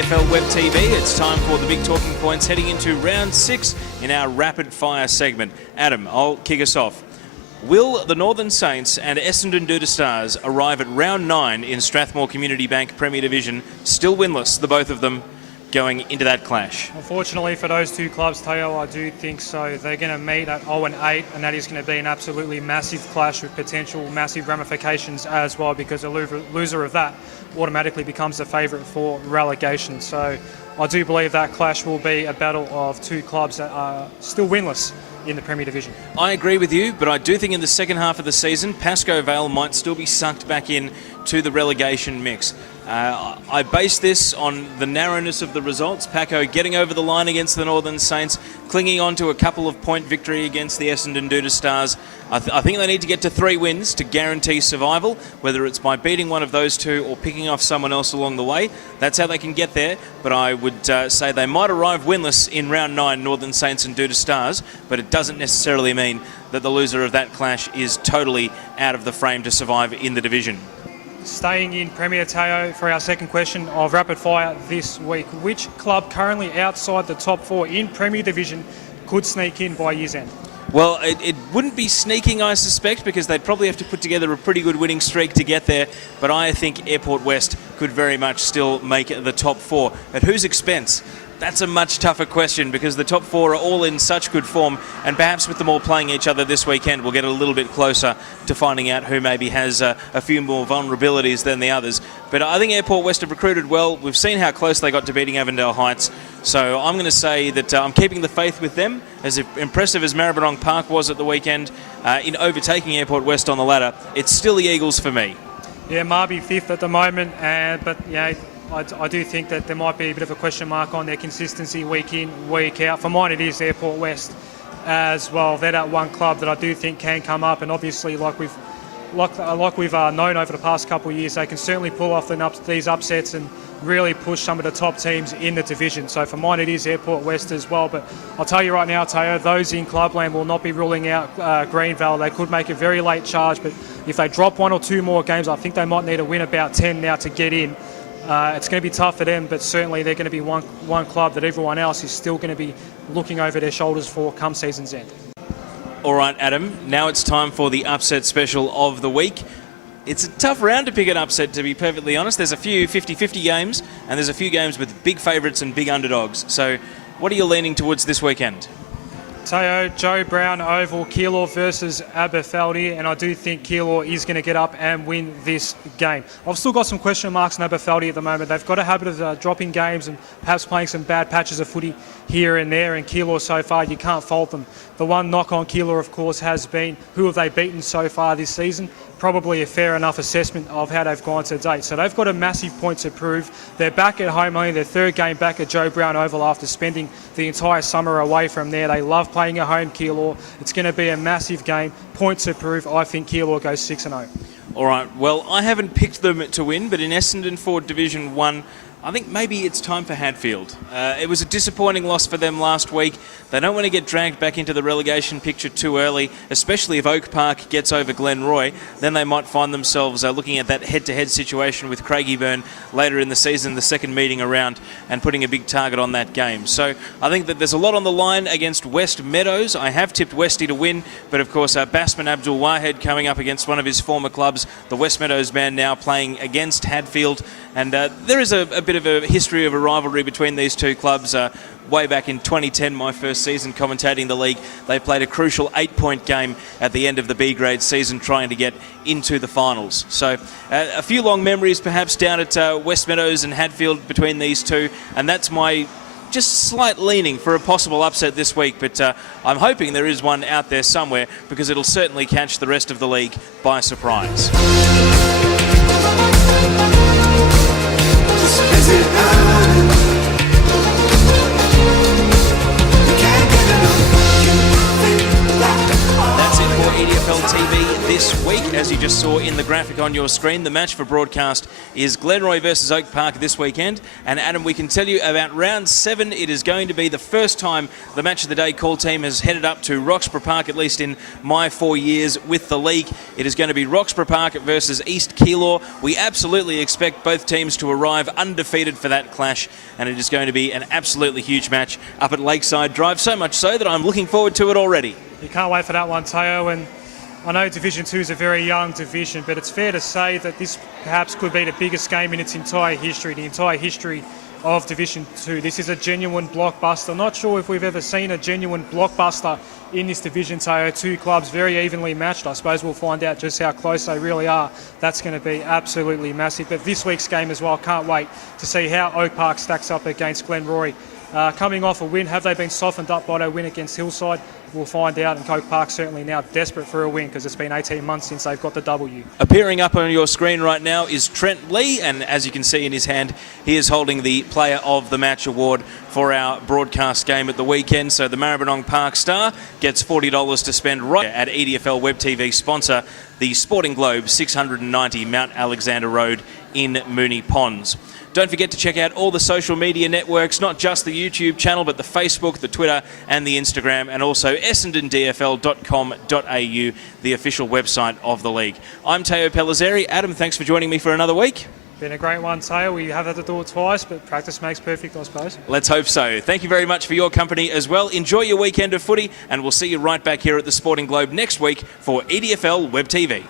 VFL Web TV. It's time for the big talking points heading into round 6 in our rapid fire segment. Adam, I'll kick us off. Will the Northern Saints and Essendon Duda Stars arrive at round 9 in Strathmore Community Bank Premier Division, still winless, the both of them, going into that clash? Unfortunately for those two clubs, Teo, I do think so. They're going to meet at 0-8, and that is going to be an absolutely massive clash with potential massive ramifications as well, because the loser of that automatically becomes the favourite for relegation. So I do believe that clash will be a battle of two clubs that are still winless in the Premier Division. I agree with you, but I do think in the second half of the season, Pascoe Vale might still be sucked back in to the relegation mix. I base this on the narrowness of the results. Paco getting over the line against the Northern Saints, clinging on to a couple of point victory against the Essendon Duda Stars. I think they need to get to 3 wins to guarantee survival, whether it's by beating one of those two or picking off someone else along the way. That's how they can get there, but I would say they might arrive winless in round 9, Northern Saints and Duda Stars, but it doesn't necessarily mean that the loser of that clash is totally out of the frame to survive in the division. Staying in Premier, Teo, for our second question of rapid fire this week, which club currently outside the top 4 in Premier Division could sneak in by year's end? Well, it wouldn't be sneaking, I suspect, because they'd probably have to put together a pretty good winning streak to get there, but I think Airport West could very much still make the top 4. At whose expense? That's a much tougher question, because the top 4 are all in such good form, and perhaps with them all playing each other this weekend, we'll get a little bit closer to finding out who maybe has a few more vulnerabilities than the others. But I think Airport West have recruited well. We've seen how close they got to beating Avondale Heights, so I'm going to say that I'm keeping the faith with them. As impressive as Maribyrnong Park was at the weekend in overtaking Airport West on the ladder, it's still the Eagles for me. Yeah, Marby 5th at the moment, but yeah, I do think that there might be a bit of a question mark on their consistency week in, week out. For mine, it is Airport West as well. They're that one club that I do think can come up, and obviously, like we've known over the past couple of years, they can certainly pull off these upsets and really push some of the top teams in the division. So for mine, it is Airport West as well. But I'll tell you right now, Teo, those in Clubland will not be ruling out Greenvale. They could make a very late charge, but if they drop 1 or 2 more games, I think they might need to win about 10 now to get in. It's going to be tough for them, but certainly they're going to be one club that everyone else is still going to be looking over their shoulders for come season's end. All right, Adam, now it's time for the upset special of the week. It's a tough round to pick an upset, to be perfectly honest. There's a few 50-50 games, and there's a few games with big favourites and big underdogs. So what are you leaning towards this weekend? Teo, Joe Brown Oval, Keilor versus Aberfeldy, and I do think Keilor is going to get up and win this game. I've still got some question marks on Aberfeldy at the moment. They've got a habit of dropping games and perhaps playing some bad patches of footy here and there, and Keilor so far, you can't fault them. The one knock on Keilor, of course, has been who have they beaten so far this season? Probably a fair enough assessment of how they've gone to date. So they've got a massive point to prove. They're back at home, only their 3rd game back at Joe Brown Oval after spending the entire summer away from there. They love playing at home, Keilor. It's going to be a massive game. Point to prove. I think Keilor goes 6-0. All right, well, I haven't picked them to win, but in Essendon for Division 1, I think maybe it's time for Hadfield. It was a disappointing loss for them last week. They don't want to get dragged back into the relegation picture too early, especially if Oak Park gets over Glenroy. Then they might find themselves looking at that head-to-head situation with Craigieburn later in the season, the second meeting around, and putting a big target on that game. So I think that there's a lot on the line against West Meadows. I have tipped Westy to win, but of course Basman Abdul Wahed coming up against one of his former clubs, the West Meadows man, now playing against Hadfield. And there is a bit of a history of a rivalry between these two clubs. Way back in 2010, my first season commentating the league, they played a crucial 8-point game at the end of the B-grade season trying to get into the finals. So a few long memories perhaps down at West Meadows and Hadfield between these two, and that's my just slight leaning for a possible upset this week, but I'm hoping there is one out there somewhere, because it'll certainly catch the rest of the league by surprise. EDFL TV this week. As you just saw in the graphic on your screen, the match for broadcast is Glenroy versus Oak Park this weekend. And Adam, we can tell you about round 7. It is going to be the first time the Match of the Day call team has headed up to Roxburgh Park, at least in my 4 years with the league. It is going to be Roxburgh Park versus East Keilor. We absolutely expect both teams to arrive undefeated for that clash, and it is going to be an absolutely huge match up at Lakeside Drive, so much so that I'm looking forward to it already. You can't wait for that one, Teo, and I know Division 2 is a very young division, but it's fair to say that this perhaps could be the biggest game in its entire history, of Division 2. This is a genuine blockbuster. Not sure if we've ever seen a genuine blockbuster in this division, Teo. Two clubs very evenly matched. I suppose we'll find out just how close they really are. That's going to be absolutely massive. But this week's game as well, can't wait to see how Oak Park stacks up against Glenroy. Coming off a win, have they been softened up by their win against Hillside? We'll find out, and Oak Park certainly now desperate for a win because it's been 18 months since they've got the W. Appearing up on your screen right now is Trent Lee, and as you can see in his hand, he is holding the Player of the Match award for our broadcast game at the weekend. So the Maribyrnong Park Star gets $40 to spend right at EDFL Web TV sponsor, the Sporting Globe, 690 Mount Alexander Road in Moonee Ponds. Don't forget to check out all the social media networks, not just the YouTube channel, but the Facebook, the Twitter and the Instagram, and also essendondfl.com.au, the official website of the league. I'm Teo Pellizzeri. Adam, thanks for joining me for another week. Been a great one, Teo. We have had to do it twice, but practice makes perfect, I suppose. Let's hope so. Thank you very much for your company as well. Enjoy your weekend of footy, and we'll see you right back here at the Sporting Globe next week for EDFL Web TV.